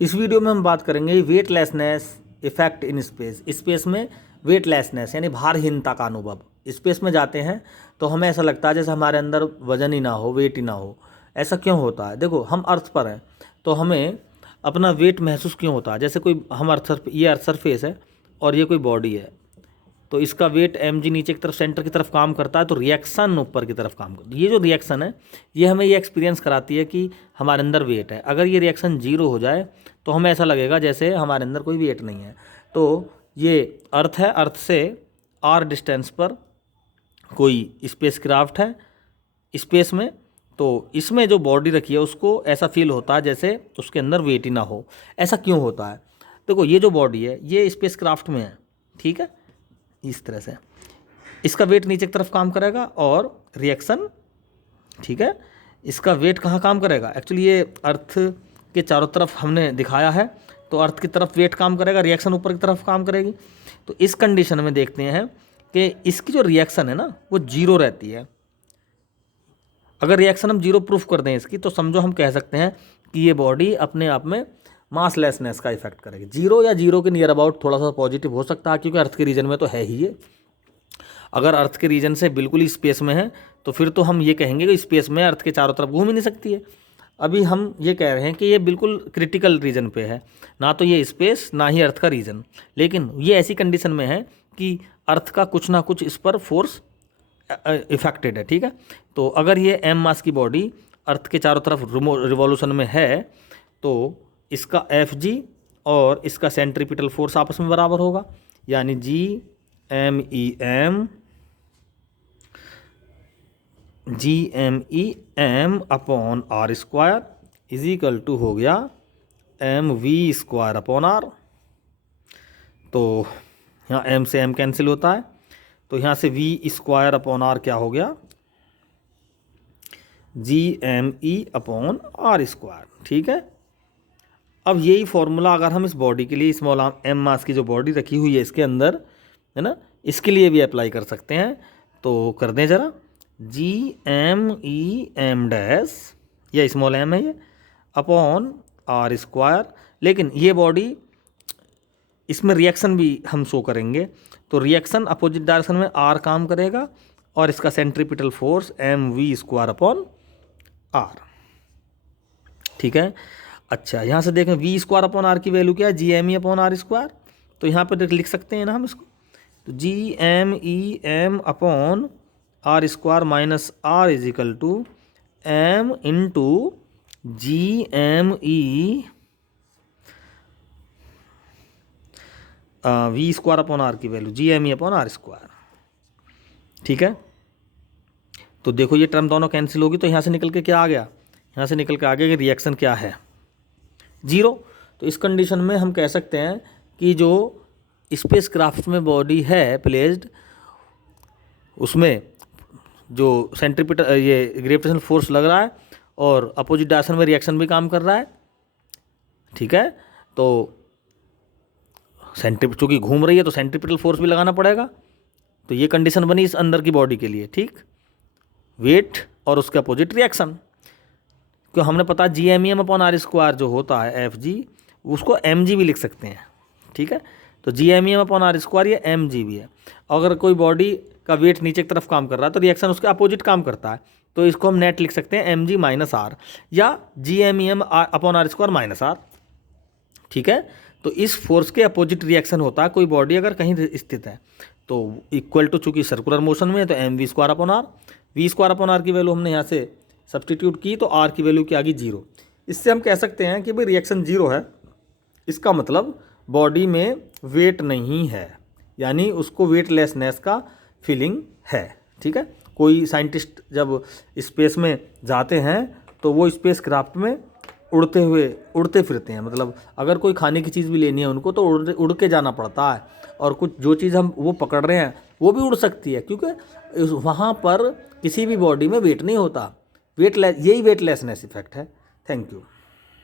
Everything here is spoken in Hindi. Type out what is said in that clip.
इस वीडियो में हम बात करेंगे weightlessness effect in space. Space में वेटलेसनेस यानी भारहीनता का अनुभव। स्पेस में जाते हैं तो हमें ऐसा लगता है जैसे हमारे अंदर वजन ही ना हो, वेट ही ना हो। ऐसा क्यों होता है? देखो, हम अर्थ पर हैं तो हमें अपना वेट महसूस क्यों होता है? जैसे कोई हम ये अर्थ सरफेस है और ये कोई बॉडी है, तो इसका वेट mg नीचे की तरफ सेंटर की तरफ काम करता है, तो रिएक्शन ऊपर की तरफ काम करता है। ये जो रिएक्शन है ये हमें ये एक्सपीरियंस कराती है कि हमारे अंदर वेट है। अगर ये रिएक्शन जीरो हो जाए तो हमें ऐसा लगेगा जैसे हमारे अंदर कोई वेट नहीं है। तो ये अर्थ है, अर्थ से r डिस्टेंस पर कोई स्पेस क्राफ्ट है स्पेस में, तो इसमें जो बॉडी रखी है उसको ऐसा फील होता है जैसे उसके अंदर वेट ही ना हो। ऐसा क्यों होता है? देखो, ये जो बॉडी है ये स्पेस क्राफ्ट में है, ठीक है, इस तरह से इसका वेट नीचे की तरफ काम करेगा और रिएक्शन, ठीक है, इसका वेट कहाँ काम करेगा? एक्चुअली ये अर्थ के चारों तरफ हमने दिखाया है, तो अर्थ की तरफ वेट काम करेगा, रिएक्शन ऊपर की तरफ काम करेगी। तो इस कंडीशन में देखते हैं कि इसकी जो रिएक्शन है ना वो जीरो रहती है। अगर रिएक्शन हम जीरो प्रूफ कर दें इसकी, तो समझो हम कह सकते हैं कि ये बॉडी अपने आप में मासलेसनेस का इफेक्ट करेगी। जीरो या जीरो के नियर अबाउट थोड़ा सा पॉजिटिव हो सकता है, क्योंकि अर्थ के रीजन में तो है ही ये। अगर अर्थ के रीजन से बिल्कुल ही स्पेस में है तो फिर तो हम ये कहेंगे कि स्पेस में अर्थ के चारों तरफ घूम ही नहीं सकती है। अभी हम ये कह रहे हैं कि ये बिल्कुल क्रिटिकल रीजन पे है, ना तो ये स्पेस ना ही अर्थ का रीजन, लेकिन ये ऐसी कंडीशन में है कि अर्थ का कुछ ना कुछ इस पर फोर्स इफेक्टेड है, ठीक है। तो अगर ये m मास की बॉडी अर्थ के चारों तरफ रिवॉल्यूशन में है तो इसका Fg और इसका सेंट्रीपिटल फोर्स आपस में बराबर होगा, यानी Gm upon are square is equal to हो गया mv स्क्वायर अपॉन आर। तो यहाँ m से m कैंसिल होता है, तो यहाँ से v स्क्वायर अपॉन आर क्या हो गया? Gme अपॉन आर स्क्वायर, ठीक है। अब यही फॉर्मूला अगर हम इस बॉडी के लिए स्मॉल m मास की जो बॉडी रखी हुई है इसके अंदर, है ना, इसके लिए भी अप्लाई कर सकते हैं। तो कर दें ज़रा, Gme डैश, यह स्मॉल m है ये, अपॉन आर स्क्वायर। लेकिन ये बॉडी, इसमें रिएक्शन भी हम शो करेंगे, तो रिएक्शन अपोजिट डायरेक्शन में r काम करेगा और इसका centripetal force mv square upon r, ठीक है। अच्छा, यहाँ से देखें v स्क्वायर अपॉन आर की वैल्यू क्या है? Gme upon are square. तो यहाँ पर लिख सकते हैं ना हम इसको, तो Gme upon are square minus R is equal to m into Gme v square upon are की value Gme upon are square, ठीक है। तो देखो ये टर्म दोनों कैंसिल होगी, तो यहाँ से निकल के क्या आ गया? यहाँ से निकल के आ गया कि रिएक्शन क्या है? जीरो। तो इस कंडीशन में हम कह सकते हैं कि जो स्पेस क्राफ्ट में बॉडी है प्लेस्ड, उसमें जो सेंट्रीपिटल ये ग्रेविटेशनल फोर्स लग रहा है और अपोजिट डायरेक्शन में रिएक्शन भी काम कर रहा है, ठीक है। तो चूँकि घूम रही है तो सेंट्रीपिटल फोर्स भी लगाना पड़ेगा। तो ये कंडीशन बनी इस अंदर की बॉडी के लिए, ठीक। वेट और उसके अपोजिट रिएक्शन, क्यों हमने पता Gme अपॉन आर स्क्वायर जो होता है Fg, उसको mg भी लिख सकते हैं, ठीक है। तो Gme अपॉन आर स्क्वायर ये mg भी है। अगर कोई बॉडी का वेट नीचे की तरफ काम कर रहा है तो रिएक्शन उसके अपोजिट काम करता है, तो इसको हम नेट लिख सकते हैं mg माइनस आर या Gme upon are square minus r, ठीक है। तो इस फोर्स के अपोजिट रिएक्शन होता है कोई बॉडी अगर कहीं स्थित है, तो इक्वल टू, चूँकि सर्कुलर मोशन में है तो mv square upon r, v square upon are की वैल्यू हमने यहाँ से सब्सटीट्यूट की तो r की वैल्यू क्या आ गई? जीरो। इससे हम कह सकते हैं कि भाई रिएक्शन जीरो है, इसका मतलब बॉडी में वेट नहीं है, यानी उसको वेटलेसनेस का फीलिंग है, ठीक है। कोई साइंटिस्ट जब स्पेस में जाते हैं तो वो स्पेस क्राफ्ट में उड़ते फिरते हैं, मतलब अगर कोई खाने की चीज़ भी लेनी है उनको तो उड़ के जाना पड़ता है, और कुछ जो चीज़ हम वो पकड़ रहे हैं वो भी उड़ सकती है, क्योंकि वहाँ पर किसी भी बॉडी में वेट नहीं होता। यही वेटलेसनेस इफेक्ट है। Thank you.